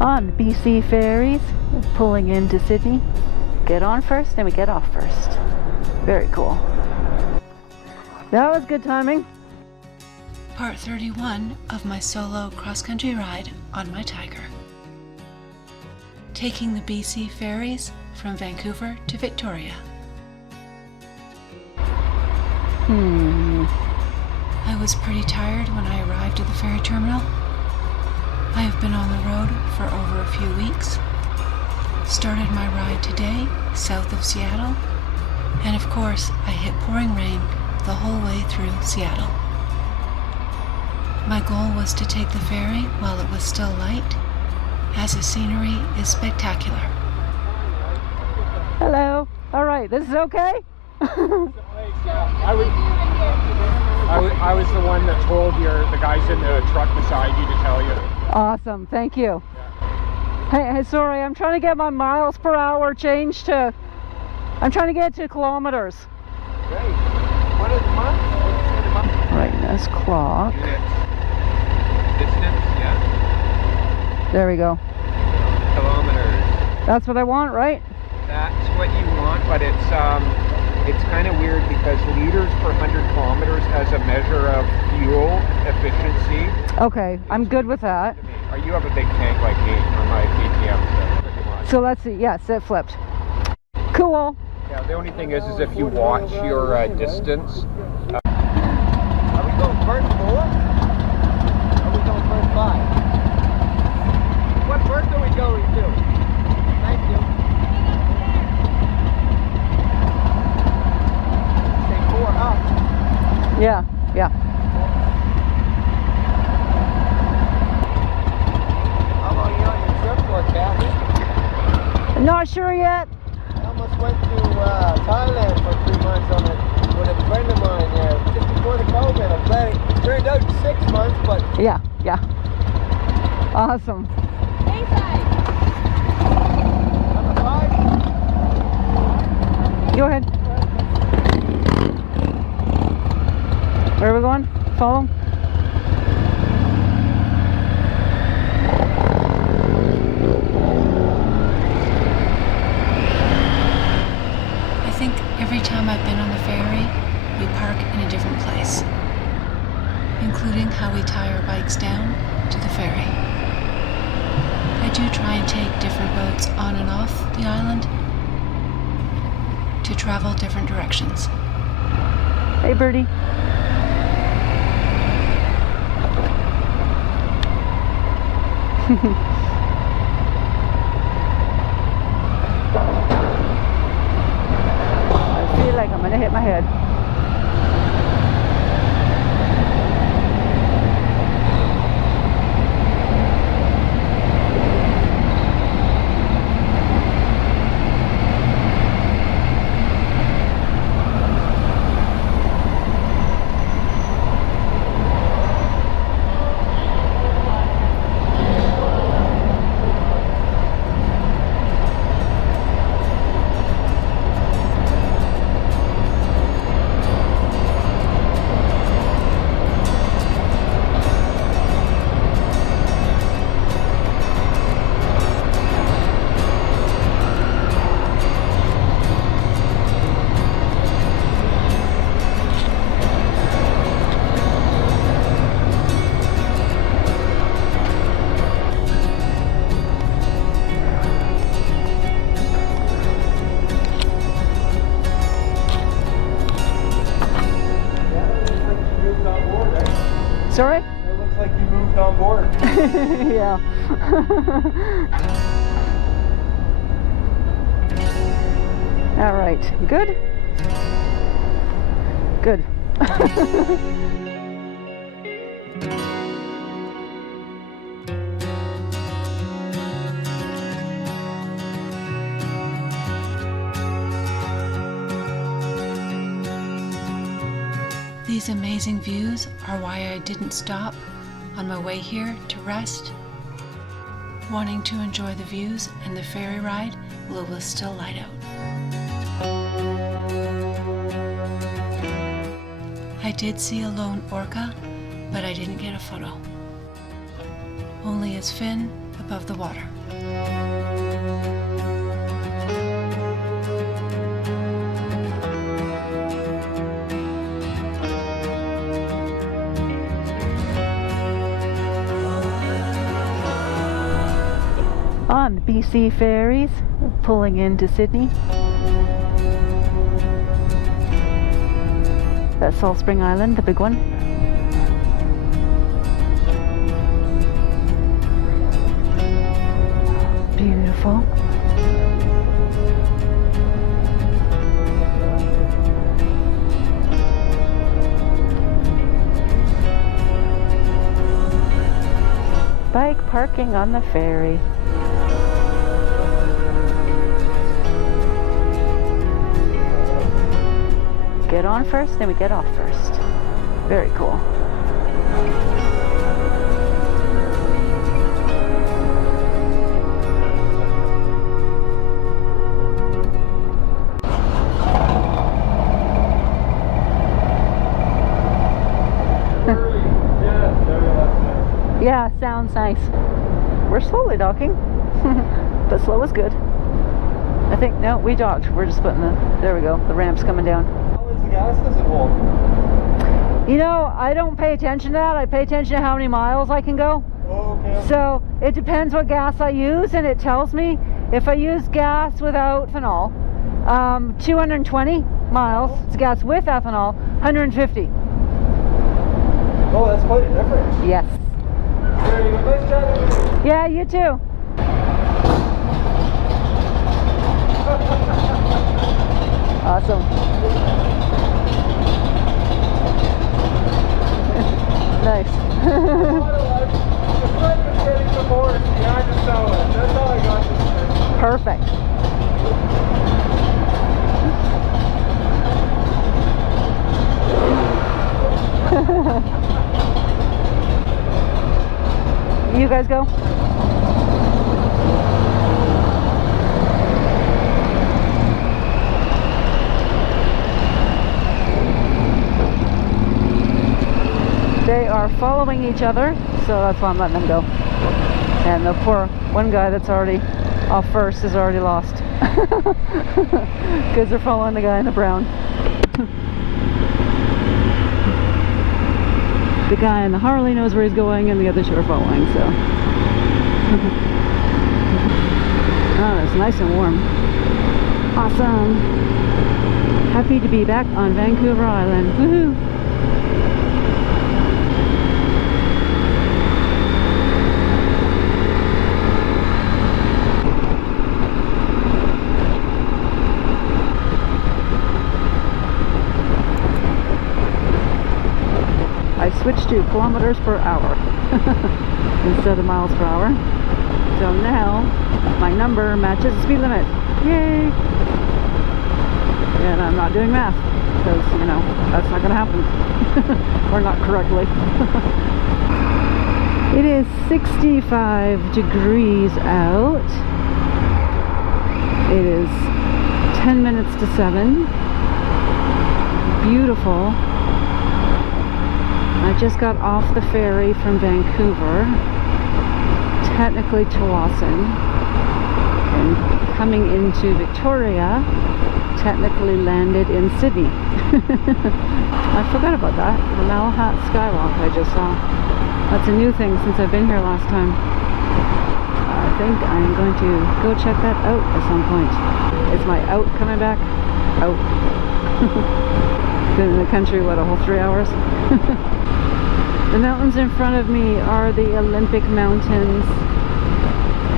on the B.C.ferries, pulling into Sydney. Get on first and we get off first. Very cool. That was good timing. Part 31 of my solo cross-country ride on my Tiger. Taking the B.C.ferries from Vancouver to Victoria. I was pretty tired when I arrived at the ferry terminal. I have been on the road for over a few weeks. Started my ride today, south of Seattle, and of course I hit pouring rain the whole way through Seattle. My goal was to take the ferry while it was still light, as the scenery is spectacular. Hello. All right, this is okay? I was the one that told the guys in the truck beside you to tell you. Awesome, thank you. Hey, sorry, I'm trying to get my miles per hour changed to, I'm trying to get to kilometers. Great. What is month? Brightness clock. Distance, yeah. There we go. Kilometers. That's what I want, right? That's what you want, but it's kind of weird because liters per 100 kilometers as a measure of fuel efficiency. Okay, I'm good with that. Or you have a big tank like me on my KTM. So let's see. Yes, it flipped. Cool. Yeah, the only thing is if you watch your distance. Are we going first 4? Are we going first 5? What first are we going to? Thank you. Say 4 up. Yeah, yeah. How long are you on your trip for, Kathy? Not sure yet. I almost went to Thailand for 3 months on it with a friend of mine there just before the COVID. I'm glad it turned out 6 months, but Yeah, yeah. Awesome. number 5. Go ahead. Where are we going? Follow? I think every time I've been on the ferry, we park in a different place, including how we tie our bikes down to the ferry. I do try and take different boats on and off the island to travel different directions. Hey, birdie. I feel like I'm gonna hit my head. Sorry? It looks like you moved on board. Yeah. All right. Good? Good. These amazing views are why I didn't stop on my way here to rest, wanting to enjoy the views and the ferry ride while it was still light out. I did see a lone orca, but I didn't get a photo. Only its fin, a above the water. On the B.C.ferries, pulling into Sydney. That's Salt Spring Island, the big one. Beautiful. Bike parking on the ferry. Get on first, then we get off first. Very cool. Yeah, sounds nice. We're slowly docking, but slow is good. I think, no, we docked. We're just putting the, there we go, the ramp's coming down. Gas doesn't hold. You know, I don't pay attention to that. I pay attention to how many miles I can go. Oh, okay. So it depends what gas I use, and it tells me if I use gas without ethanol, 220 miles. It's gas with ethanol, 150. Oh, that's quite a difference. Yes. Very good. Nice chatting with you. Yeah, you too. Awesome. Nice. Perfect. You guys go. They are following each other, so that's why I'm letting them go. And the poor one guy that's already off first is already lost. Because they're following the guy in the brown. The guy in the Harley knows where he's going and the other two are following, so. Oh, it's nice and warm. Awesome. Happy to be back on Vancouver Island. Woohoo! Switch to kilometers per hour instead of miles per hour. So now my number matches the speed limit. Yay! And I'm not doing math because, you know, that's not going to happen. Or not correctly. It is 65 degrees out. It is 10 minutes to 7. Beautiful. I just got off the ferry from Vancouver, technically Tsawwassen, and coming into Victoria, technically landed in Sydney. I forgot about that, the Malahat Skywalk I just saw. That's a new thing since I've been here last time. I think I'm going to go check that out at some point. Is my out coming back? Out. Been in the country, what, a whole 3 hours? The mountains in front of me are the Olympic Mountains,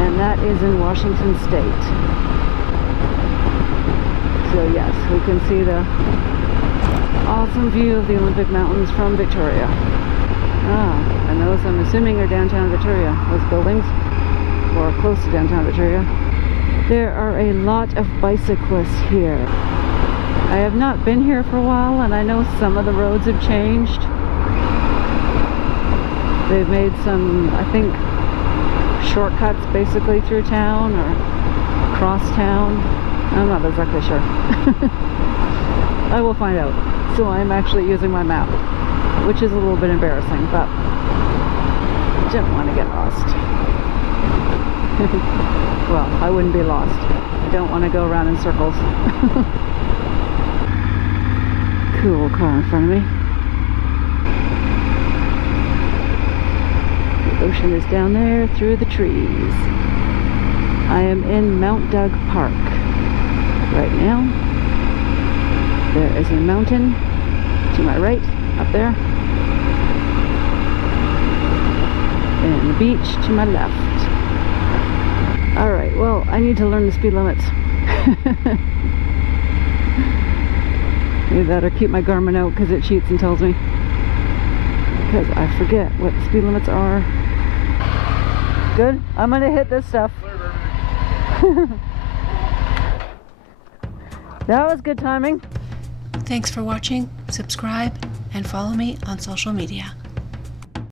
and that is in Washington State. So yes, we can see the awesome view of the Olympic Mountains from Victoria. Ah, and those I'm assuming are downtown Victoria, those buildings, or close to downtown Victoria. There are a lot of bicyclists here. I have not been here for a while, and I know some of the roads have changed. They've made some, I think, shortcuts basically through town or across town. I'm not exactly sure. I will find out. So I'm actually using my map, which is a little bit embarrassing, but I didn't want to get lost. Well, I wouldn't be lost. I don't want to go around in circles. Cool car in front of me. The ocean is down there through the trees. I am in Mount Doug Park right now. There is a mountain to my right, up there, and the beach to my left. Alright, well, I need to learn the speed limits. Either that or keep my Garmin out because it cheats and tells me. Because I forget what the speed limits are. Good? I'm gonna hit this stuff. That was good timing. Thanks for watching, subscribe, and follow me on social media.